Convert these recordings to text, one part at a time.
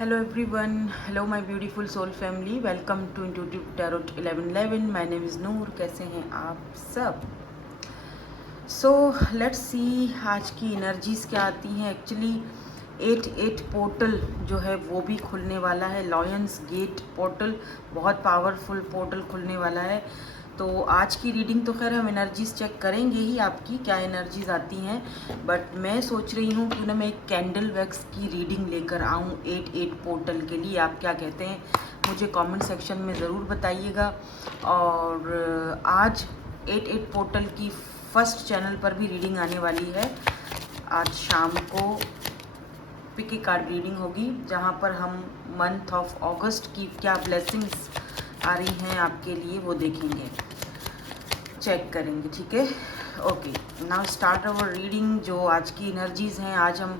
Hello everyone, hello my beautiful soul family, welcome to Intuitive Tarot 1111. My name is Noor. कैसे हैं आप सब? So let's see आज की एनर्जीज क्या आती हैं. एक्चुअली 8-8 पोर्टल जो है वो भी खुलने वाला है. लॉयंस गेट पोर्टल, बहुत पावरफुल पोर्टल खुलने वाला है. तो आज की रीडिंग तो खैर हम एनर्जीज चेक करेंगे ही आपकी क्या एनर्जीज आती हैं, बट मैं सोच रही हूँ कि ना मैं एक कैंडल वैक्स की रीडिंग लेकर आऊँ 8-8 पोर्टल के लिए. आप क्या कहते हैं मुझे कमेंट सेक्शन में ज़रूर बताइएगा. और आज 8-8 पोर्टल की फर्स्ट चैनल पर भी रीडिंग आने वाली है. आज शाम को पिक ए कार्ड रीडिंग होगी जहाँ पर हम मंथ ऑफ अगस्त की क्या ब्लेसिंग्स आ रही हैं आपके लिए वो देखेंगे, चेक करेंगे. ठीक है, okay. Now start our reading. जो आज की एनर्जीज़ हैं, आज हम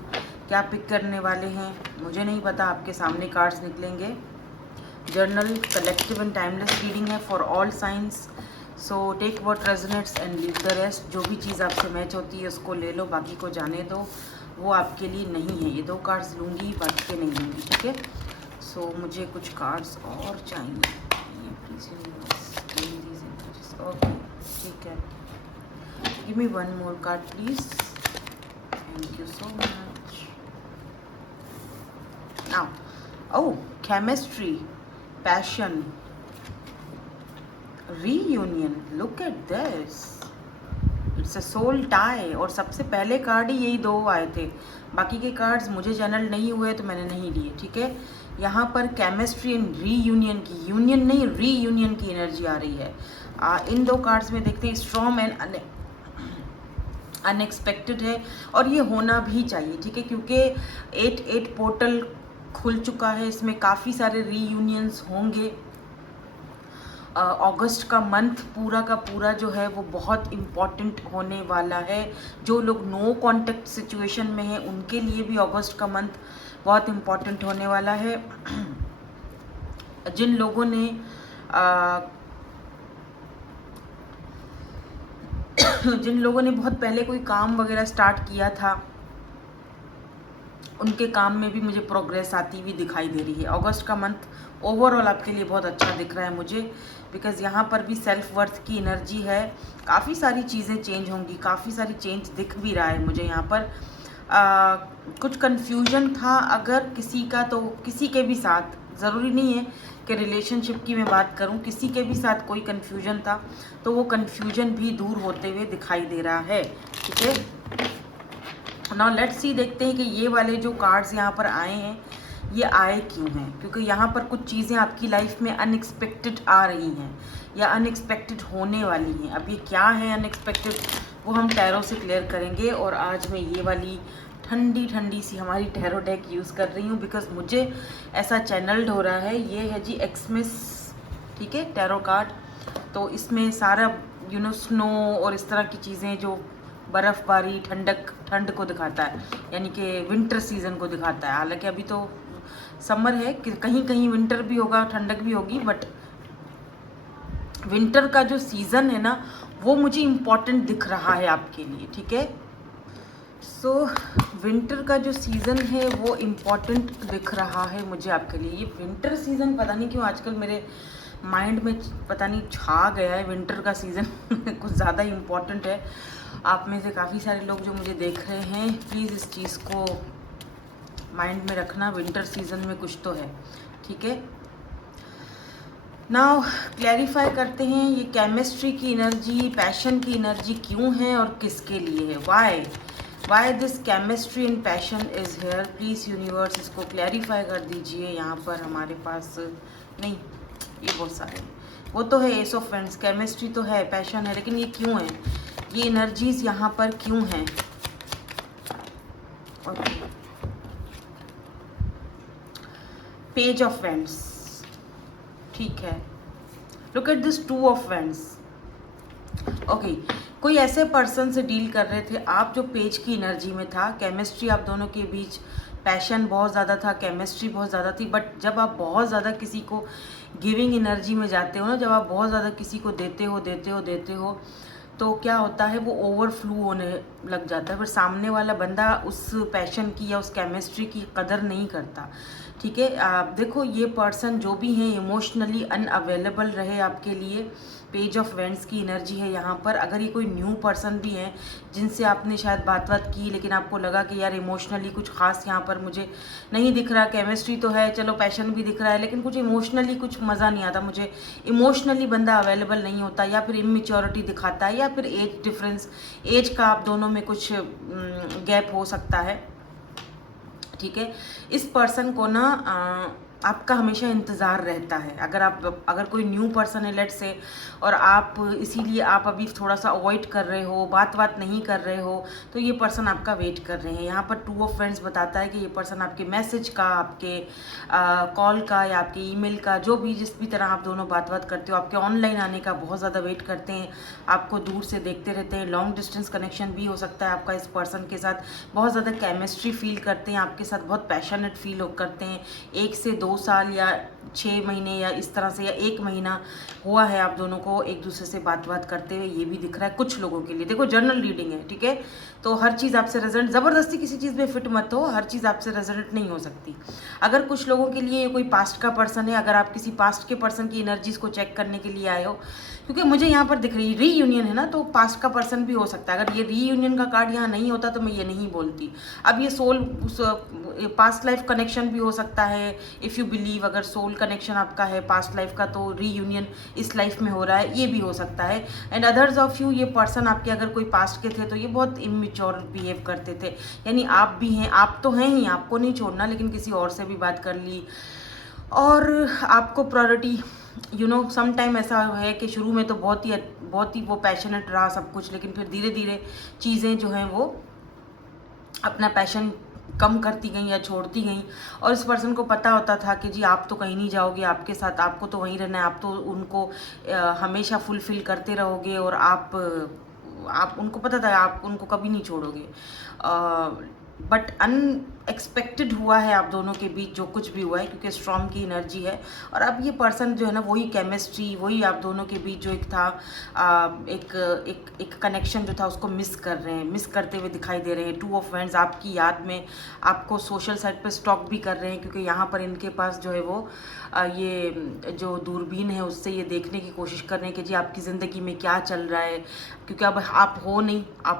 क्या पिक करने वाले हैं मुझे नहीं पता. आपके सामने कार्ड्स निकलेंगे. General collective and timeless reading है for all signs. So take what resonates and leave the rest. जो भी चीज़ आपसे मैच होती है उसको ले लो, बाकी को जाने दो, वो आपके लिए नहीं है. ये 2 कार्ड्स लूँगी, बाकी के नहीं लूँगी. ठीक है. सो मुझे कुछ कार्ड्स और चाहिए. प्लीज़ ओके, ठीक है. Give me 1 more card please. Thank you so much. Now oh, chemistry, passion, reunion. Look at this, it's a soul tie. और सबसे पहले कार्ड ही यही 2 आए थे. बाकी के कार्ड्स मुझे चैनल नहीं हुए तो मैंने नहीं लिए. ठीक है. यहाँ पर केमिस्ट्री एंड रीयूनियन की, यूनियन नहीं रीयूनियन की एनर्जी आ रही है. इन 2 कार्ड्स में देखते हैं स्ट्रॉन्ग एंड अनएक्सपेक्टेड है, और ये होना भी चाहिए. ठीक है, क्योंकि 8-8 पोर्टल खुल चुका है. इसमें काफ़ी सारे रीयूनियंस होंगे. अगस्त का मंथ पूरा का पूरा जो है वो बहुत इम्पॉर्टेंट होने वाला है. जो लोग नो कांटेक्ट सिचुएशन में हैं उनके लिए भी अगस्त का मंथ बहुत इम्पॉर्टेंट होने वाला है. जिन लोगों ने जिन लोगों ने बहुत पहले कोई काम वगैरह स्टार्ट किया था उनके काम में भी मुझे प्रोग्रेस आती हुई दिखाई दे रही है. अगस्त का मंथ ओवरऑल आपके लिए बहुत अच्छा दिख रहा है मुझे, बिकॉज़ यहाँ पर भी सेल्फ वर्थ की एनर्जी है. काफ़ी सारी चीज़ें चेंज होंगी, काफ़ी सारी चेंज दिख भी रहा है मुझे यहाँ पर. कुछ कन्फ्यूजन था अगर किसी का, तो किसी के भी साथ, ज़रूरी नहीं है कि रिलेशनशिप की मैं बात करूं, किसी के भी साथ कोई कन्फ्यूजन था तो वो कन्फ्यूजन भी दूर होते हुए दिखाई दे रहा है. ठीक है. नाउ लेट्स सी, देखते हैं कि ये वाले जो कार्ड्स यहाँ पर आए हैं ये आए क्यों हैं. क्योंकि यहाँ पर कुछ चीज़ें आपकी लाइफ में अनएक्सपेक्टेड आ रही हैं या अनएक्सपेक्टेड होने वाली हैं. अब ये क्या है अनएक्सपेक्टेड, वो हम टैरो से क्लियर करेंगे. और आज मैं ये वाली ठंडी ठंडी सी हमारी टैरो डेक यूज़ कर रही हूँ बिकॉज मुझे ऐसा चैनल्ड हो रहा है. ये है जी एक्समिस, ठीक है, टैरो कार्ड. तो इसमें सारा स्नो और इस तरह की चीज़ें, जो बर्फ़बारी, ठंड को दिखाता है, यानी कि विंटर सीज़न को दिखाता है. हालांकि अभी तो समर है, कि कहीं कहीं विंटर भी होगा, ठंडक भी होगी, बट विंटर का जो सीज़न है ना वो मुझे इम्पॉर्टेंट दिख रहा है आपके लिए. ठीक है. सो विंटर का जो सीज़न है वो इम्पॉर्टेंट दिख रहा है मुझे आपके लिए. ये विंटर सीज़न पता नहीं क्यों आजकल मेरे माइंड में पता नहीं छा गया है. विंटर का सीज़न कुछ ज़्यादा ही इम्पॉर्टेंट है. आप में से काफ़ी सारे लोग जो मुझे देख रहे हैं, प्लीज़ इस चीज़ को माइंड में रखना. विंटर सीज़न में कुछ तो है. ठीक है. नाउ क्लैरिफाई करते हैं ये केमिस्ट्री की एनर्जी, पैशन की एनर्जी क्यों है और किसके लिए है. Why this chemistry and passion is here. Please universe इसको क्लैरिफाई कर दीजिए. यहाँ पर हमारे पास नहीं, ये बहुत सारे, वो तो है एस ऑफ वेंड्स. केमिस्ट्री तो है, पैशन है, लेकिन ये क्यों है, ये एनर्जीज यहाँ पर क्यों हैं. पेज ऑफ वेंड्स, ठीक है. Look at this 2 of vends. Okay, कोई ऐसे पर्सन से डील कर रहे थे आप जो पेज की एनर्जी में था. केमिस्ट्री आप दोनों के बीच, पैशन बहुत ज़्यादा था, केमिस्ट्री बहुत ज़्यादा थी. बट जब आप बहुत ज़्यादा किसी को गिविंग एनर्जी में जाते हो ना, जब आप बहुत ज़्यादा किसी को देते हो तो क्या होता है वो ओवरफ्लो होने लग जाता है, फिर सामने वाला बंदा उस पैशन की या उस केमिस्ट्री की कदर नहीं करता। ठीक है, आप देखो ये पर्सन जो भी हैं इमोशनली अनअवेलेबल रहे आपके लिए। पेज ऑफ वेंट्स की एनर्जी है यहाँ पर। अगर ये कोई न्यू पर्सन भी है जिनसे आपने शायद बात की, लेकिन आपको लगा कि यार इमोशनली कुछ खास यहाँ पर मुझे नहीं दिख रहा, केमिस्ट्री तो है, चलो पैशन भी दिख रहा है, लेकिन कुछ इमोशनली कुछ मज़ा नहीं आता मुझे, इमोशनली बंदा अवेलेबल नहीं होता, या फिर इमेच्योरिटी दिखाता है, या फिर एज डिफरेंस, एज का आप दोनों में कुछ गैप हो सकता है। ठीक है, इस पर्सन को ना आपका हमेशा इंतज़ार रहता है। अगर कोई न्यू पर्सन है लेट से, और आप इसीलिए आप अभी थोड़ा सा अवॉइड कर रहे हो, बात नहीं कर रहे हो, तो ये पर्सन आपका वेट कर रहे हैं। यहाँ पर 2 ऑफ फ्रेंड्स बताता है कि ये पर्सन आपके मैसेज का, आपके कॉल का, या आपके ईमेल का, जो भी जिस भी तरह आप दोनों बात करते हो, आपके ऑनलाइन आने का बहुत ज़्यादा वेट करते हैं, आपको दूर से देखते रहते हैं। लॉन्ग डिस्टेंस कनेक्शन भी हो सकता है आपका इस पर्सन के साथ, बहुत ज़्यादा केमिस्ट्री फील करते हैं आपके साथ, बहुत पैशनेट फील करते हैं। 1 से 2 साल या 6 महीने या इस तरह से, या 1 महीना हुआ है आप दोनों को एक दूसरे से बात करते हुए, ये भी दिख रहा है कुछ लोगों के लिए। देखो जनरल रीडिंग है, ठीक है, तो हर चीज़ आपसे रेजोनेट, ज़बरदस्ती किसी चीज़ में फिट मत हो, हर चीज़ आपसे रेजोनेट नहीं हो सकती। अगर कुछ लोगों के लिए कोई पास्ट का पर्सन है, अगर आप किसी पास्ट के पर्सन की एनर्जीज को चेक करने के लिए आए हो, क्योंकि मुझे यहाँ पर दिख रही रीयूनियन है ना, तो पास्ट का पर्सन भी हो सकता है। अगर ये रीयूनियन का कार्ड यहाँ नहीं होता तो मैं ये नहीं बोलती। अब ये सोल पास्ट लाइफ कनेक्शन भी हो सकता है, इफ़ यू बिलीव, अगर सोल कनेक्शन आपका है पास्ट लाइफ का, तो रीयूनियन इस लाइफ में हो रहा है, ये भी हो सकता है। एंड अदर्स ऑफ यू, ये पर्सन आपके अगर कोई पास्ट के थे तो ये बहुत इमेच्योर बिहेव करते थे, यानी आप भी हैं, आप तो हैं ही, आपको नहीं छोड़ना, लेकिन किसी और से भी बात कर ली, और आपको priority, you know some time ऐसा है कि शुरू में तो बहुत ही वो पैशनेट रहा सब कुछ, लेकिन फिर धीरे धीरे चीज़ें जो हैं वो अपना पैशन कम करती गई या छोड़ती गई, और इस पर्सन को पता होता था कि जी आप तो कहीं नहीं जाओगे, आपके साथ आपको तो वहीं रहना है, आप तो उनको हमेशा फुलफिल करते रहोगे, और आप उनको पता था आप उनको कभी नहीं छोड़ोगे। बट अनएक्सपेक्टेड हुआ है आप दोनों के बीच जो कुछ भी हुआ है, क्योंकि स्ट्रॉन्ग की एनर्जी है, और अब ये पर्सन जो है ना, वही केमिस्ट्री, वही आप दोनों के बीच जो एक था, एक कनेक्शन जो था उसको मिस करते हुए दिखाई दे रहे हैं। 2 ऑफ वैंड्स आपकी याद में आपको सोशल साइट पे स्टॉक भी कर रहे हैं, क्योंकि यहाँ पर इनके पास जो है वो ये जो दूरबीन है उससे ये देखने की कोशिश कर रहे हैं कि जी आपकी ज़िंदगी में क्या चल रहा है, क्योंकि अब आप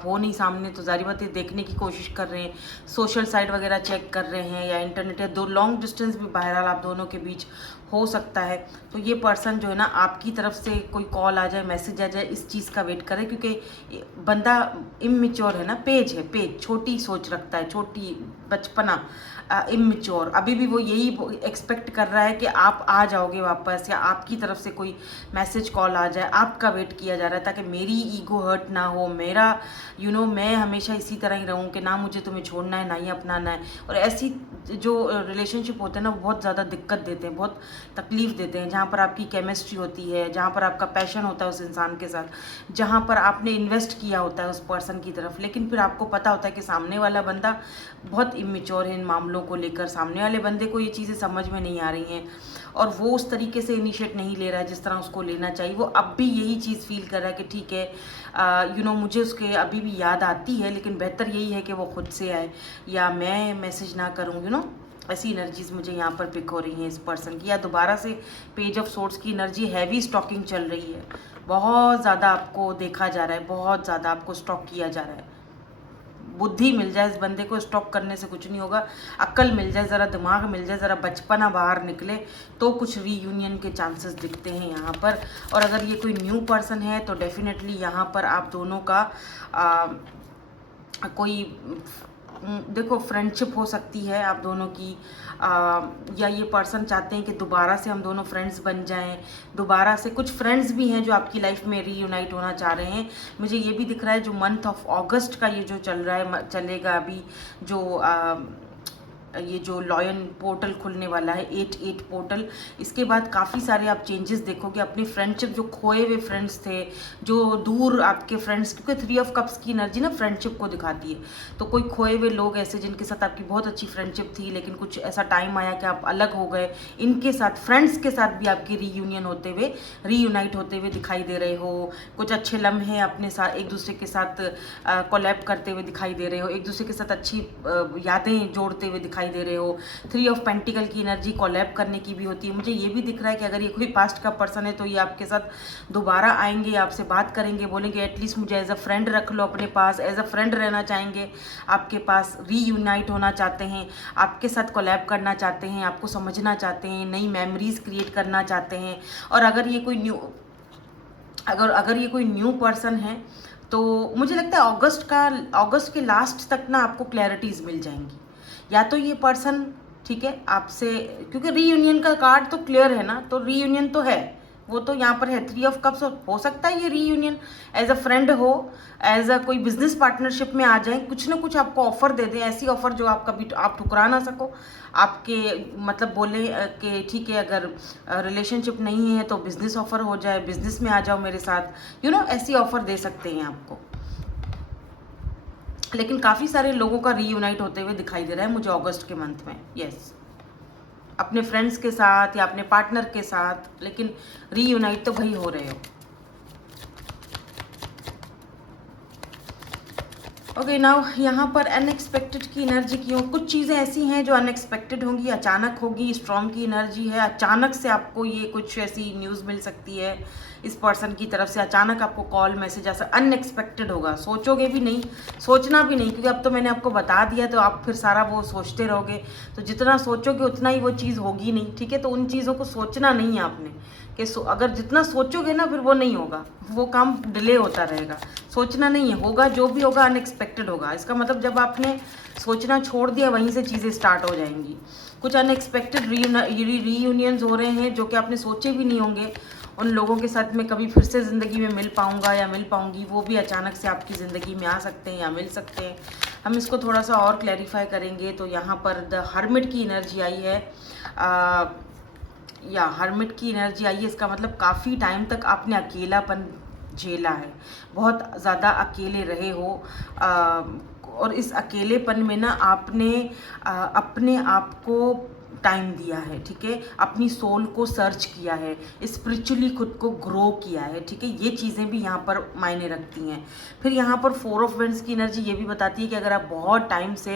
हो नहीं सामने, तो जारी बात है देखने की कोशिश कर रहे हैं, सोशल साइट वगैरह चेक कर रहे हैं, या इंटरनेट, या दो लॉन्ग डिस्टेंस भी बहरहाल आप दोनों के बीच हो सकता है। तो ये पर्सन जो है ना, आपकी तरफ से कोई कॉल आ जाए, मैसेज आ जाए, इस चीज़ का वेट करे, क्योंकि बंदा इमेच्योर है ना, पेज है, पेज छोटी सोच रखता है, छोटी बचपना, इमेच्योर, अभी भी वो यही एक्सपेक्ट कर रहा है कि आप आ जाओगे वापस, या आपकी तरफ से कोई मैसेज कॉल आ जाए, आपका वेट किया जा रहा है, ताकि मेरी ईगो हर्ट ना हो, मेरा मैं हमेशा इसी तरह ही रहूं, कि ना मुझे तुम्हें छोड़ना है ना ही अपनाना है। और ऐसी जो रिलेशनशिप होते हैं ना, वो बहुत ज़्यादा दिक्कत देते हैं, बहुत तकलीफ देते हैं, जहाँ पर आपकी केमिस्ट्री होती है, जहाँ पर आपका पैशन होता है उस इंसान के साथ, जहाँ पर आपने इन्वेस्ट किया होता है उस पर्सन की तरफ, लेकिन फिर आपको पता होता है कि सामने वाला बंदा बहुत इमेच्योर है इन मामलों को लेकर, सामने वाले बंदे को ये चीज़ें समझ में नहीं आ रही हैं, और वो उस तरीके से इनिशिएट नहीं ले रहा है जिस तरह उसको लेना चाहिए। वो अब भी यही चीज़ फील कर रहा है कि ठीक है, मुझे उसके अभी भी याद आती है, लेकिन बेहतर यही है कि वो खुद से आए, या मैं मैसेज ना करूँ, ऐसी एनर्जीज मुझे यहाँ पर पिक हो रही हैं इस पर्सन की। या दोबारा से पेज ऑफ सोर्ड्स की एनर्जी, हैवी स्टॉकिंग चल रही है, बहुत ज़्यादा आपको देखा जा रहा है, बहुत ज़्यादा आपको स्टॉक किया जा रहा है। बुद्धि मिल जाए इस बंदे को, स्टॉक करने से कुछ नहीं होगा, अक्ल मिल जाए, ज़रा दिमाग मिल जाए, ज़रा बचपना बाहर निकले, तो कुछ रीयूनियन के चांसेस दिखते हैं यहाँ पर। और अगर ये कोई न्यू पर्सन है तो डेफिनेटली यहाँ पर आप दोनों का कोई देखो फ्रेंडशिप हो सकती है आप दोनों की, या ये पर्सन चाहते हैं कि दोबारा से हम दोनों फ्रेंड्स बन जाएं, दोबारा से कुछ फ्रेंड्स भी हैं जो आपकी लाइफ में रीयूनाइट होना चाह रहे हैं। मुझे ये भी दिख रहा है जो मंथ ऑफ अगस्त का ये जो चल रहा है, चलेगा अभी, जो ये जो लॉयन पोर्टल खुलने वाला है 8-8 पोर्टल, इसके बाद काफ़ी सारे आप चेंजेस देखोगे। अपनी फ्रेंडशिप, जो खोए हुए फ्रेंड्स थे, जो दूर आपके फ्रेंड्स, क्योंकि 3 ऑफ कप्स की एनर्जी ना फ्रेंडशिप को दिखाती है। तो कोई खोए हुए लोग ऐसे जिनके साथ आपकी बहुत अच्छी फ्रेंडशिप थी, लेकिन कुछ ऐसा टाइम आया कि आप अलग हो गए, इनके साथ फ्रेंड्स के साथ भी आपकी रीयूनियन होते हुए, रीयूनाइट होते हुए दिखाई दे रहे हो। कुछ अच्छे लम्हे अपने साथ एक दूसरे के साथ कोलैब करते हुए दिखाई दे रहे हो, एक दूसरे के साथ अच्छी यादें जोड़ते हुए दिखाई दे रहे हो। 3 ऑफ पेंटिकल की एनर्जी कोलैब करने की भी होती है। मुझे ये भी दिख रहा है कि अगर ये कोई पास्ट का पर्सन है तो ये आपके साथ दोबारा आएंगे, आपसे बात करेंगे, बोलेंगे एटलीस्ट मुझे एज अ फ्रेंड रख लो अपने पास, एज अ फ्रेंड रहना चाहेंगे आपके पास, रीयूनाइट होना चाहते हैं, आपके साथ कोलैब करना चाहते हैं, आपको समझना चाहते हैं, नई मेमोरीज क्रिएट करना चाहते हैं। और अगर ये कोई न्यू पर्सन है तो मुझे लगता है अगस्त के लास्ट तक ना आपको क्लैरिटीज मिल जाएंगी। या तो ये पर्सन, ठीक है, आपसे, क्योंकि रीयूनियन का कार्ड तो क्लियर है ना, तो रीयूनियन तो है, वो तो यहाँ पर है 3 ऑफ कप्स। हो सकता है ये रीयूनियन एज अ फ्रेंड हो, एज अ कोई बिजनेस पार्टनरशिप में आ जाए, कुछ ना कुछ आपको ऑफर दे दे, ऐसी ऑफर जो आप कभी आप ठुकरा ना सको। आपके मतलब बोले कि ठीक है, अगर रिलेशनशिप नहीं है तो बिजनेस ऑफर हो जाए, बिजनेस में आ जाओ मेरे साथ, ऐसी ऑफर दे सकते हैं आपको। लेकिन काफ़ी सारे लोगों का रीयूनाइट होते हुए दिखाई दे रहा है मुझे अगस्त के मंथ में। यस, अपने फ्रेंड्स के साथ या अपने पार्टनर के साथ, लेकिन रीयूनाइट तो भाई हो रहे हो। ओके, नाउ यहाँ पर अनएक्सपेक्टेड की एनर्जी की हो। कुछ चीज़ें ऐसी हैं जो अनएक्सपेक्टेड होंगी, अचानक होगी। स्ट्रॉन्ग की एनर्जी है, अचानक से आपको ये कुछ ऐसी न्यूज़ मिल सकती है इस पर्सन की तरफ से। अचानक आपको कॉल मैसेज ऐसा अनएक्सपेक्टेड होगा, सोचोगे भी नहीं, सोचना भी नहीं, क्योंकि अब तो मैंने आपको बता दिया तो आप फिर सारा वो सोचते रहोगे। तो जितना सोचोगे उतना ही वो चीज़ होगी नहीं, ठीक है। तो उन चीज़ों को सोचना नहीं है आपने कि अगर जितना सोचोगे ना फिर वो नहीं होगा, वो काम डिले होता रहेगा। सोचना नहीं है, होगा जो भी होगा अनएक्सपेक्टेड होगा। इसका मतलब जब आपने सोचना छोड़ दिया वहीं से चीज़ें स्टार्ट हो जाएंगी। कुछ अनएक्सपेक्टेड रीयूनियंस हो रहे हैं जो कि आपने सोचे भी नहीं होंगे। उन लोगों के साथ मैं कभी फिर से ज़िंदगी में मिल पाऊँगा या मिल पाऊँगी, वो भी अचानक से आपकी ज़िंदगी में आ सकते हैं या मिल सकते हैं। हम इसको थोड़ा सा और क्लैरिफाई करेंगे। तो यहाँ पर द हर्मिट की एनर्जी आई है, या हर्मिट की एनर्जी आई है। इसका मतलब काफ़ी टाइम तक आपने अकेलापन झेला है, बहुत ज़्यादा अकेले रहे हो, और इस अकेलेपन में ना आपने अपने आप को टाइम दिया है, ठीक है, अपनी सोल को सर्च किया है, स्पिरिचुअली खुद को ग्रो किया है, ठीक है। ये चीज़ें भी यहाँ पर मायने रखती हैं। फिर यहाँ पर 4 ऑफ वेंड्स की एनर्जी ये भी बताती है कि अगर आप बहुत टाइम से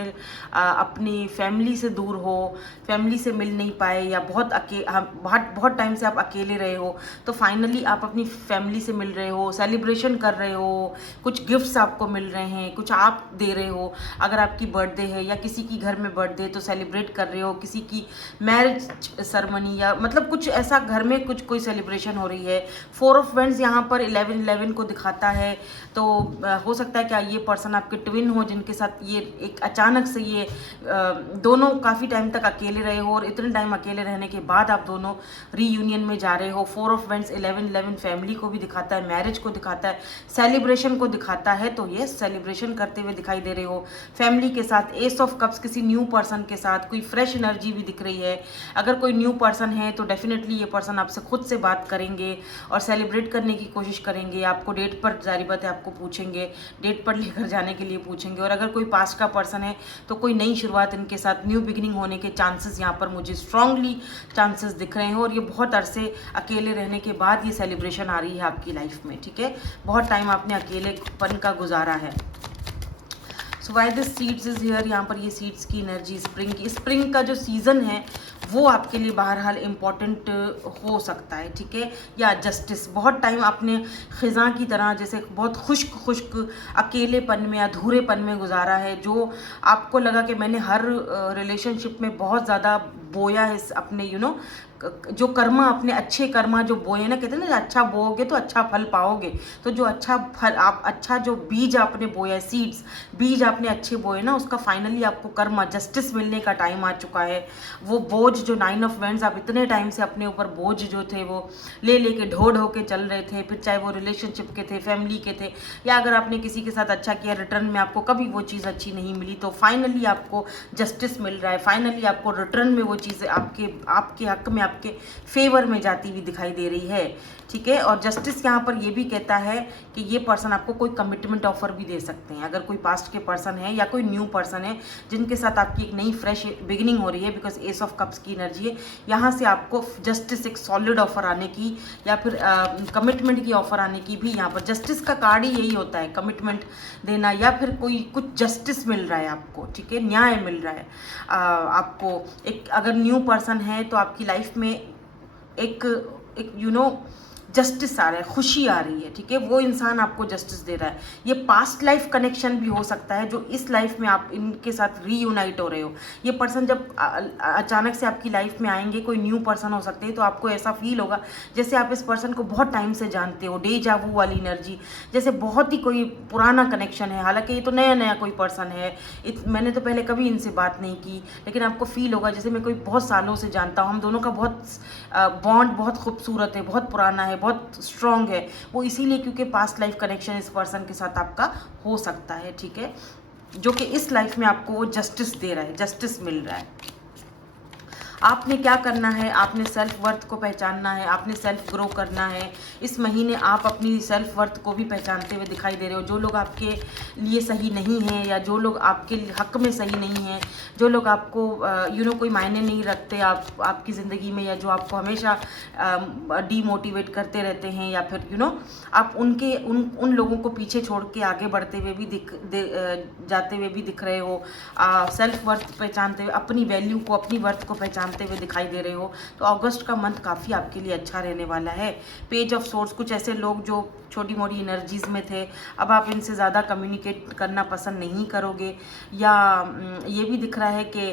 अपनी फैमिली से दूर हो, फैमिली से मिल नहीं पाए, या बहुत टाइम से आप अकेले रहे हो, तो फाइनली आप अपनी फैमिली से मिल रहे हो, सेलिब्रेशन कर रहे हो, कुछ गिफ्ट्स आपको मिल रहे हैं, कुछ आप दे रहे हो। अगर आपकी बर्थडे है या किसी की घर में बर्थडे तो सेलिब्रेट कर रहे हो, किसी की मैरिज सेरेमनी या मतलब कुछ ऐसा घर में कुछ कोई सेलिब्रेशन हो रही है। 4 ऑफ वेंड्स यहाँ पर 11 को दिखाता है। तो हो सकता है क्या ये पर्सन आपके ट्विन हो, जिनके साथ ये एक अचानक से ये दोनों काफ़ी टाइम तक अकेले रहे हो, और इतने टाइम अकेले रहने के बाद आप दोनों रीयूनियन में जा रहे हो। 4 ऑफ वेंड्स 11 फैमिली को भी दिखाता है, मैरिज को दिखाता है, सेलिब्रेशन को दिखाता है। तो ये सेलिब्रेशन करते हुए दिखाई दे रहे हो फैमिली के साथ। एस ऑफ कप्स किसी न्यू पर्सन के साथ, कोई फ्रेश एनर्जी भी दिख रही है। अगर कोई न्यू पर्सन है तो डेफिनेटली ये पर्सन आपसे खुद से बात करेंगे और सेलिब्रेट करने की कोशिश करेंगे। आपको डेट पर, जारी बात है, आपको पूछेंगे, डेट पर लेकर जाने के लिए पूछेंगे। और अगर कोई पास्ट का पर्सन है तो कोई नई शुरुआत इनके साथ, न्यू बिगिनिंग होने के चांसेस यहाँ पर मुझे स्ट्रांगली चांसेस दिख रहे हैं। और ये बहुत अरसे अकेले रहने के बाद ये सेलिब्रेशन आ रही है आपकी लाइफ में, ठीक है। बहुत टाइम आपने अकेलेपन का गुजारा है। So why this seeds is here, यहाँ पर ये सीड्स की एनर्जी स्प्रिंग का जो सीज़न है वो आपके लिए बहरहाल इम्पॉर्टेंट हो सकता है, ठीक है। या जस्टिस, बहुत टाइम आपने ख़िज़ा की तरह जैसे बहुत खुश्क अकेलेपन में, अधूरेपन में गुजारा है, जो आपको लगा कि मैंने हर रिलेशनशिप में बहुत ज़्यादा बोया है अपने जो कर्मा, अपने अच्छे कर्मा जो बोए ना, कहते हैं ना अच्छा बोओगे तो अच्छा फल पाओगे। तो जो अच्छा फल आप, अच्छा जो बीज आपने बोया, सीड्स बीज आपने अच्छे बोए ना, उसका फाइनली आपको कर्मा जस्टिस मिलने का टाइम आ चुका है। वो बोझ जो 9 ऑफ वेंड्स, आप इतने टाइम से अपने ऊपर बोझ जो थे वो ले लेके ढो के चल रहे थे, फिर चाहे वो रिलेशनशिप के थे, फैमिली के थे, या अगर आपने किसी के साथ अच्छा किया, रिटर्न में आपको कभी वो चीज़ अच्छी नहीं मिली, तो फाइनली आपको जस्टिस मिल रहा है, फाइनली आपको रिटर्न में वो चीज़ें आपके हक में, आपके फेवर में जाती हुई दिखाई दे रही है, ठीक है। और जस्टिस यहाँ पर ये भी कहता है कि ये पर्सन आपको कोई कमिटमेंट ऑफर भी दे सकते हैं, अगर कोई पास्ट के पर्सन है या कोई न्यू पर्सन है जिनके साथ आपकी एक नई फ्रेश बिगिनिंग हो रही है, बिकॉज एस ऑफ कप्स की एनर्जी है, यहाँ से आपको जस्टिस एक सॉलिड ऑफर आने की या फिर कमिटमेंट की ऑफर आने की भी, यहाँ पर जस्टिस का कार्ड ही यही होता है, कमिटमेंट देना या फिर कोई कुछ जस्टिस मिल रहा है आपको, ठीक है, न्याय मिल रहा है आपको। एक अगर न्यू पर्सन है तो आपकी लाइफ में एक यू नो जस्टिस आ रहा है, खुशी आ रही है, ठीक है, वो इंसान आपको जस्टिस दे रहा है। ये पास्ट लाइफ कनेक्शन भी हो सकता है जो इस लाइफ में आप इनके साथ रीयूनाइट हो रहे हो। ये पर्सन जब अचानक से आपकी लाइफ में आएंगे, कोई न्यू पर्सन हो सकते हैं, तो आपको ऐसा फील होगा जैसे आप इस पर्सन को बहुत टाइम से जानते हो, डेजा वू वाली एनर्जी, जैसे बहुत ही कोई पुराना कनेक्शन है। हालांकि ये तो नया नया कोई पर्सन है, मैंने तो पहले कभी इनसे बात नहीं की, लेकिन आपको फील होगा जैसे मैं कोई बहुत सालों से जानता हूँ, हम दोनों का बहुत बॉन्ड बहुत खूबसूरत है, बहुत पुराना है, बहुत स्ट्रॉन्ग है। वो इसीलिए क्योंकि पास्ट लाइफ कनेक्शन इस पर्सन के साथ आपका हो सकता है, ठीक है, जो कि इस लाइफ में आपको वो जस्टिस दे रहा है, जस्टिस मिल रहा है। आपने क्या करना है, आपने सेल्फ वर्थ को पहचानना है, आपने सेल्फ ग्रो करना है। इस महीने आप अपनी सेल्फ वर्थ को भी पहचानते हुए दिखाई दे रहे हो। जो लोग आपके लिए सही नहीं हैं या जो लोग आपके हक में सही नहीं हैं, जो लोग आपको कोई मायने नहीं रखते आपकी ज़िंदगी में, या जो आपको हमेशा डीमोटिवेट करते रहते हैं, या फिर आप उन लोगों को पीछे छोड़ के आगे बढ़ते हुए भी जाते हुए भी दिख रहे हो। सेल्फ वर्थ पहचानते हुए, अपनी वैल्यू को, अपनी वर्थ को पहचानते हुए दिखाई दे रहे हो। तो अगस्त का मंथ काफ़ी आपके लिए अच्छा रहने वाला है। पेज ऑफ सोर्स, कुछ ऐसे लोग जो छोटी मोटी एनर्जीज में थे, अब आप इनसे ज़्यादा कम्युनिकेट करना पसंद नहीं करोगे, या ये भी दिख रहा है कि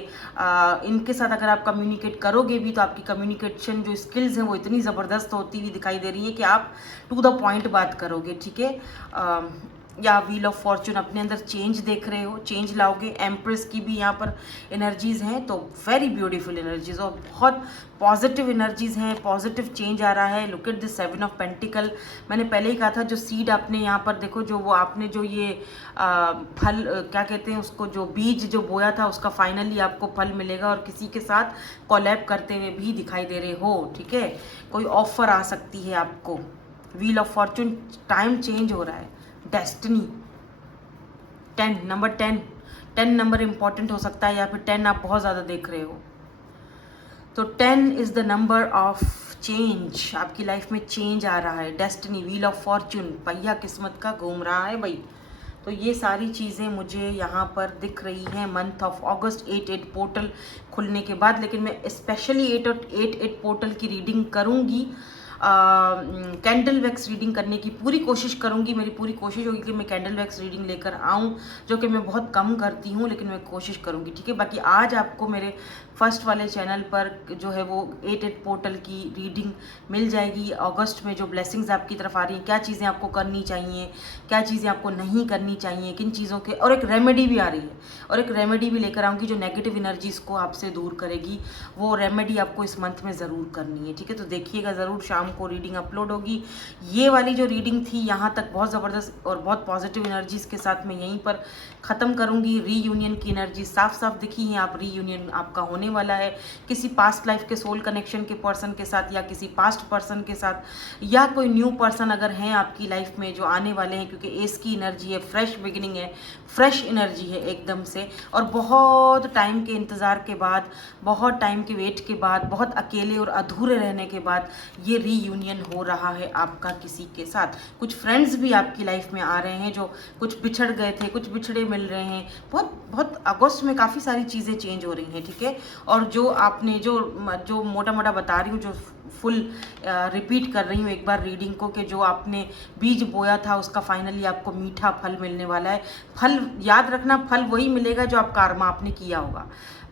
इनके साथ अगर आप कम्युनिकेट करोगे भी तो आपकी कम्युनिकेशन जो स्किल्स हैं वो इतनी ज़बरदस्त होती हुई दिखाई दे रही है कि आप टू द पॉइंट बात करोगे, ठीक है। या व्हील ऑफ फॉर्चून, अपने अंदर चेंज देख रहे हो, चेंज लाओगे। एम्प्रेस की भी यहाँ पर एनर्जीज हैं, तो वेरी ब्यूटीफुल एनर्जीज और बहुत पॉजिटिव एनर्जीज हैं, पॉजिटिव चेंज आ रहा है। Look at this 7 of pentacle. मैंने पहले ही कहा था, जो सीड आपने यहाँ पर देखो, जो वो आपने जो ये फल क्या कहते हैं उसको, जो बीज जो बोया था उसका फाइनली आपको फल मिलेगा, और किसी के साथ कोलैब करते हुए भी दिखाई दे रहे हो, ठीक है। कोई ऑफर आ सकती है आपको। Wheel of fortune, time change हो रहा है। डेस्टिनी 10 नंबर 10 नंबर इंपॉर्टेंट हो सकता है, या फिर 10 आप बहुत ज़्यादा देख रहे हो। तो 10 is the number of change. आपकी लाइफ में चेंज आ रहा है। डेस्टिनी, व्हील ऑफ फॉर्चून, पहिया किस्मत का घूम रहा है भाई। तो ये सारी चीज़ें मुझे यहाँ पर दिख रही हैं मंथ ऑफ अगस्त 8 पोर्टल खुलने के बाद। लेकिन मैं स्पेशली 8 पोर्टल की रीडिंग करूँगी, कैंडल वैक्स रीडिंग करने की पूरी कोशिश करूंगी। मेरी पूरी कोशिश होगी कि मैं कैंडल वैक्स रीडिंग लेकर आऊं, जो कि मैं बहुत कम करती हूं, लेकिन मैं कोशिश करूंगी, ठीक है। बाकी आज आपको मेरे फर्स्ट वाले चैनल पर जो है वो 8 पोर्टल की रीडिंग मिल जाएगी। अगस्त में जो ब्लेसिंग्स आपकी तरफ आ रही हैं, क्या चीज़ें आपको करनी चाहिए, क्या चीज़ें आपको नहीं करनी चाहिए, किन चीज़ों के, और एक रेमेडी भी आ रही है, और एक रेमेडी भी लेकर आऊँगी जो नेगेटिव एनर्जीज़ को आपसे दूर करेगी। वो रेमेडी आपको इस मंथ में ज़रूर करनी है, ठीक है। तो देखिएगा ज़रूर, शाम को रीडिंग अपलोड होगी। ये वाली जो रीडिंग थी यहाँ तक बहुत ज़बरदस्त और बहुत पॉजिटिव एनर्जीज़ के साथ मैं यहीं पर ख़त्म करूँगी। रीयूनियन की एनर्जी साफ साफ दिखी है, आप रीयूनियन आपका होने वाला है किसी पास्ट लाइफ के सोल कनेक्शन के पर्सन के साथ, या किसी पास्ट पर्सन के साथ, या कोई न्यू पर्सन अगर हैं आपकी लाइफ में जो आने वाले हैं, क्योंकि एस की एनर्जी है, फ्रेश बिगिनिंग है, फ्रेश एनर्जी है एकदम से। और बहुत टाइम के इंतज़ार के बाद, बहुत टाइम के वेट के बाद, बहुत अकेले और अधूरे रहने के बाद ये रीयूनियन हो रहा है आपका किसी के साथ। कुछ फ्रेंड्स भी आपकी लाइफ में आ रहे हैं जो कुछ बिछड़ गए थे, कुछ बिछड़े मिल रहे हैं। बहुत बहुत अगस्त में काफ़ी सारी चीज़ें चेंज हो रही हैं, ठीक है। और जो आपने जो मोटा मोटा बता रही हूँ, जो फुल रिपीट कर रही हूँ एक बार रीडिंग को, कि जो आपने बीज बोया था उसका फाइनली आपको मीठा फल मिलने वाला है। फल याद रखना, फल वही मिलेगा जो आप कर्मा आपने किया होगा।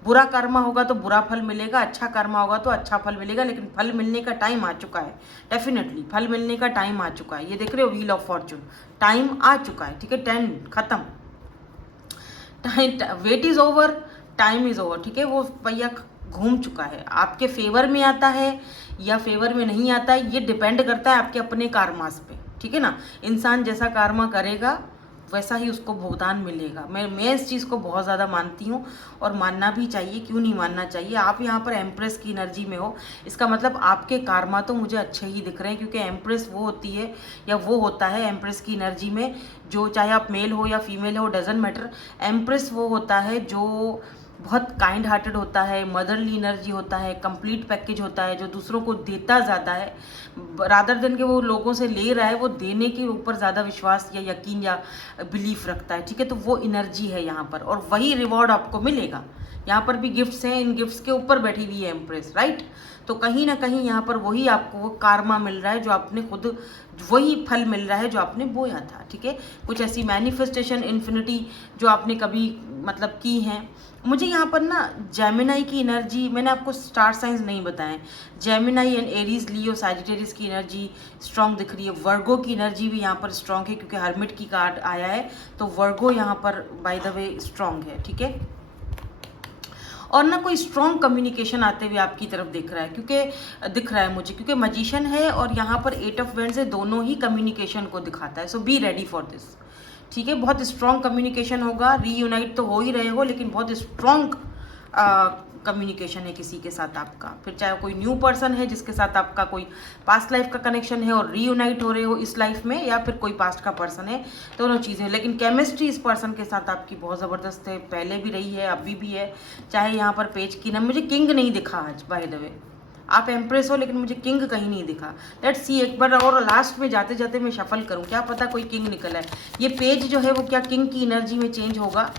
बुरा कर्मा होगा तो बुरा फल मिलेगा, अच्छा कर्मा होगा तो अच्छा फल मिलेगा, लेकिन फल मिलने का टाइम आ चुका है। डेफिनेटली फल मिलने का टाइम आ चुका है। ये देख रहे हो, व्हील ऑफ फॉर्चून, टाइम आ चुका है, ठीक है। 10 खत्म, wait is over, time is over, ठीक है। वो भैया घूम चुका है, आपके फेवर में आता है या फेवर में नहीं आता है, ये डिपेंड करता है आपके अपने कार्मास पे, ठीक है ना। इंसान जैसा कार्मा करेगा वैसा ही उसको भुगतान मिलेगा। मैं इस चीज़ को बहुत ज़्यादा मानती हूँ और मानना भी चाहिए, क्यों नहीं मानना चाहिए। आप यहाँ पर एम्प्रेस की एनर्जी में हो, इसका मतलब आपके कार्मा तो मुझे अच्छे ही दिख रहे हैं, क्योंकि एम्प्रेस वो होती है या वो होता है एम्प्रेस की एनर्जी में, जो चाहे आप मेल हो या फीमेल हो, डजेंट मैटर। एम्प्रेस वो होता है जो बहुत काइंड हार्टेड होता है, मदरली एनर्जी होता है, कंप्लीट पैकेज होता है, जो दूसरों को देता ज़्यादा है रादर देन के वो लोगों से ले रहा है, वो देने के ऊपर ज़्यादा विश्वास या यकीन या बिलीफ रखता है, ठीक है। तो वो एनर्जी है यहाँ पर, और वही रिवॉर्ड आपको मिलेगा। यहाँ पर भी गिफ्ट्स हैं, इन गिफ्ट्स के ऊपर बैठी हुई है एम्प्रेस, राइट। तो कहीं ना कहीं यहाँ पर वही आपको वो कार्मा मिल रहा है जो आपने खुद, वही फल मिल रहा है जो आपने बोया था, ठीक है। कुछ ऐसी मैनिफेस्टेशन इन्फिनिटी जो आपने कभी मतलब की हैं। मुझे यहाँ पर ना जेमिनाई की एनर्जी, मैंने आपको स्टार साइंस नहीं बताएं, Gemini and Aries, Leo, Sagittarius की एनर्जी स्ट्रांग दिख रही है। वर्गो की एनर्जी भी यहाँ पर स्ट्रांग है, क्योंकि हर्मिट की कार्ड आया है, तो वर्गो यहाँ पर बाय द वे स्ट्रांग है, ठीक है। और ना कोई स्ट्रॉन्ग कम्युनिकेशन आते हुए आपकी तरफ दिख रहा है, क्योंकि दिख रहा है मुझे, क्योंकि मजिशियन है और यहाँ पर 8 ऑफ वेंड्स है, दोनों ही कम्युनिकेशन को दिखाता है। सो बी रेडी फॉर दिस, ठीक है। बहुत स्ट्रॉन्ग कम्युनिकेशन होगा, रीयूनाइट तो हो ही रहे हो, लेकिन बहुत स्ट्रॉन्ग कम्युनिकेशन है किसी के साथ आपका। फिर चाहे कोई न्यू पर्सन है जिसके साथ आपका कोई पास्ट लाइफ का कनेक्शन है और रीयूनाइट हो रहे हो इस लाइफ में, या फिर कोई पास्ट का पर्सन है, दोनों चीज़ें। लेकिन केमिस्ट्री इस पर्सन के साथ आपकी बहुत ज़बरदस्त है, पहले भी रही है, अभी भी है। चाहे यहाँ पर पेज की ना, मुझे किंग नहीं दिखा आज बाय द वे, आप एम्प्रेस हो लेकिन मुझे किंग कहीं नहीं दिखा। लेट्स सी एक बार, और लास्ट में जाते जाते मैं शफल करूँ, क्या पता कोई किंग निकल आए। ये पेज जो है वो क्या किंग की एनर्जी में चेंज होगा,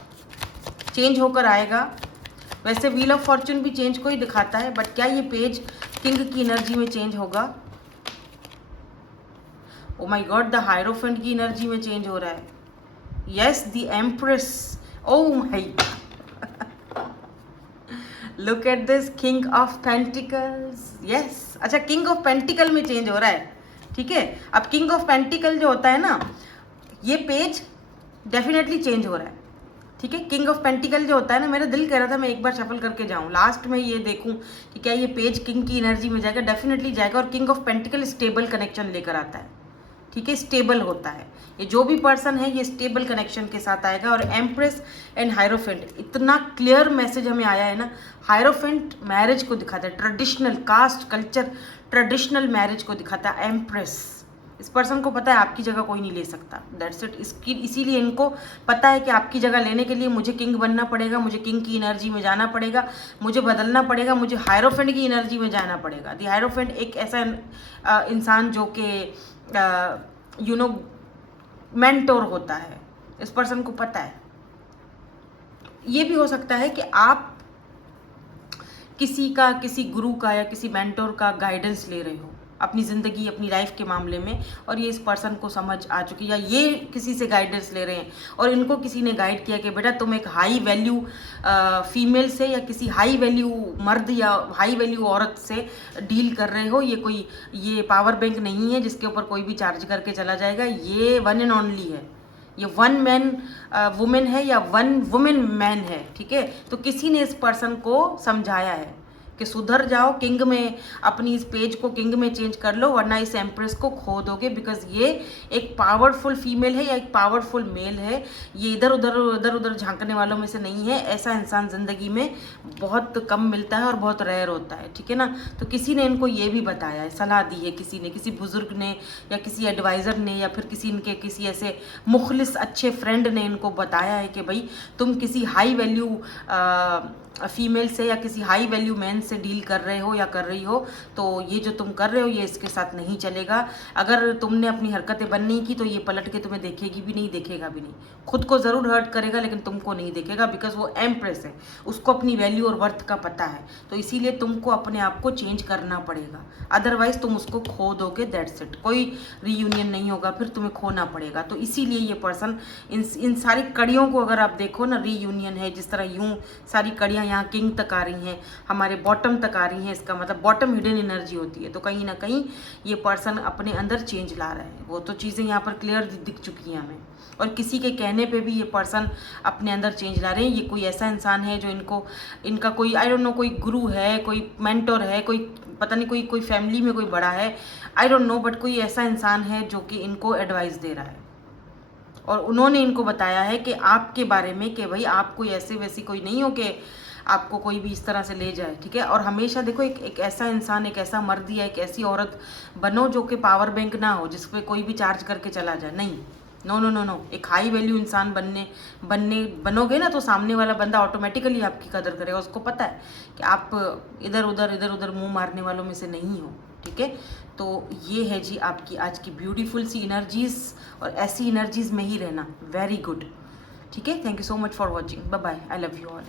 चेंज होकर आएगा। वैसे व्हील ऑफ फॉर्च्यून भी चेंज को ही दिखाता है, बट क्या ये पेज किंग की एनर्जी में चेंज होगा? Oh my God, the hierophant की एनर्जी में चेंज हो रहा है। Yes, the empress, oh my look at this, king of pentacles, yes. अच्छा, किंग ऑफ पेंटिकल में चेंज हो रहा है, ठीक है। अब किंग ऑफ पेंटिकल जो होता है ना, ये पेज डेफिनेटली चेंज हो रहा है, ठीक है। किंग ऑफ पेंटिकल जो होता है ना, मेरा दिल कह रहा था मैं एक बार शफल करके जाऊं, लास्ट में ये देखूं कि क्या ये पेज किंग की एनर्जी में जाएगा, डेफिनेटली जाएगा। और king of pentacle stable connection लेकर आता है, ठीक है, स्टेबल होता है। ये जो भी पर्सन है ये स्टेबल कनेक्शन के साथ आएगा। और एम्प्रेस एंड हायरोफेंट, इतना क्लियर मैसेज हमें आया है ना। हायरोफेंट मैरिज को दिखाता है, traditional caste culture, traditional marriage को दिखाता है। एम्प्रेस, इस पर्सन को पता है आपकी जगह कोई नहीं ले सकता, दैट्स इट। इसीलिए इनको पता है कि आपकी जगह लेने के लिए मुझे किंग बनना पड़ेगा, मुझे किंग की एनर्जी में जाना पड़ेगा, मुझे बदलना पड़ेगा, मुझे हायरोफेंट की एनर्जी में जाना पड़ेगा। दी हायरोफेंट एक ऐसा इंसान जो कि यू नो मेंटोर होता है, इस पर्सन को पता है। ये भी हो सकता है कि आप किसी गुरु का या किसी मेंटोर का गाइडेंस ले रहे हो अपनी ज़िंदगी, अपनी लाइफ के मामले में, और ये इस पर्सन को समझ आ चुकी, या ये किसी से गाइडेंस ले रहे हैं और इनको किसी ने गाइड किया कि बेटा तुम एक हाई वैल्यू फीमेल से या किसी हाई वैल्यू मर्द या हाई वैल्यू औरत से डील कर रहे हो। ये पावर बैंक नहीं है जिसके ऊपर कोई भी चार्ज करके चला जाएगा, ये वन एंड ओनली है, ये वन मैन वुमेन है या वन वुमेन मैन है, ठीक है। तो किसी ने इस पर्सन को समझाया है कि सुधर जाओ, किंग में अपनी इस पेज को किंग में चेंज कर लो, वरना इस एम्प्रेस को खो दोगे। बिकॉज ये एक पावरफुल फीमेल है या एक पावरफुल मेल है, ये इधर उधर झांकने वालों में से नहीं है। ऐसा इंसान ज़िंदगी में बहुत कम मिलता है और बहुत रेयर होता है, ठीक है ना। तो किसी ने इनको ये भी बताया है, सलाह दी है किसी ने, किसी बुजुर्ग ने या किसी एडवाइज़र ने या फिर किसी ऐसे मुखलिस अच्छे फ्रेंड ने इनको बताया है कि भाई तुम किसी हाई वैल्यू फीमेल से या किसी हाई वैल्यू मैन से डील कर रहे हो या कर रही हो, तो ये जो तुम कर रहे हो ये इसके साथ नहीं चलेगा। अगर तुमने अपनी हरकतें बंद नहीं की तो ये पलट के तुम्हें देखेगी भी नहीं, देखेगा भी नहीं। खुद को ज़रूर हर्ट करेगा लेकिन तुमको नहीं देखेगा, बिकॉज वो एम्प्रेस है, उसको अपनी वैल्यू और वर्थ का पता है। तो इसीलिए तुमको अपने आप को चेंज करना पड़ेगा, अदरवाइज तुम उसको खो दोगे, दैट्स इट। कोई रीयूनियन नहीं होगा, फिर तुम्हें खोना पड़ेगा। तो इसीलिए ये पर्सन इन सारी कड़ियों को अगर आप देखो ना, रीयूनियन है, जिस तरह यूं सारी कड़ियाँ यहाँ किंग तक आ रही हैं, हमारे बॉटम तक आ रही हैं, इसका मतलब बॉटम हिडन एनर्जी होती है। तो कहीं ना कहीं ये पर्सन अपने अंदर चेंज ला रहा है, वो तो चीज़ें यहाँ पर क्लियर दिख चुकी हैं हमें। और किसी के कहने पे भी ये पर्सन अपने अंदर चेंज ला रहे हैं। ये कोई ऐसा इंसान है जो इनका कोई आई डोंट नो, कोई गुरु है, कोई मेंटोर है, कोई पता नहीं, कोई फैमिली में कोई बड़ा है, आई डोंट नो, बट कोई ऐसा इंसान है जो कि इनको एडवाइस दे रहा है और उन्होंने इनको बताया है कि आपके बारे में कि भाई आप कोई ऐसे वैसी कोई नहीं हो कि आपको कोई भी इस तरह से ले जाए, ठीक है। और हमेशा देखो एक ऐसा इंसान, एक ऐसा मर्द या एक ऐसी औरत बनो जो कि पावर बैंक ना हो, जिस पे कोई भी चार्ज करके चला जाए, नहीं, नो नो नो नो। एक हाई वैल्यू इंसान बनोगे ना तो सामने वाला बंदा ऑटोमेटिकली आपकी कदर करेगा। उसको पता है कि आप इधर उधर मुंह मारने वालों में से नहीं हो, ठीक है। तो ये है जी आपकी आज की ब्यूटीफुल सी एनर्जीज, और ऐसी एनर्जीज में ही रहना। वेरी गुड, ठीक है। Thank you so much for watching, bye bye, I love you all.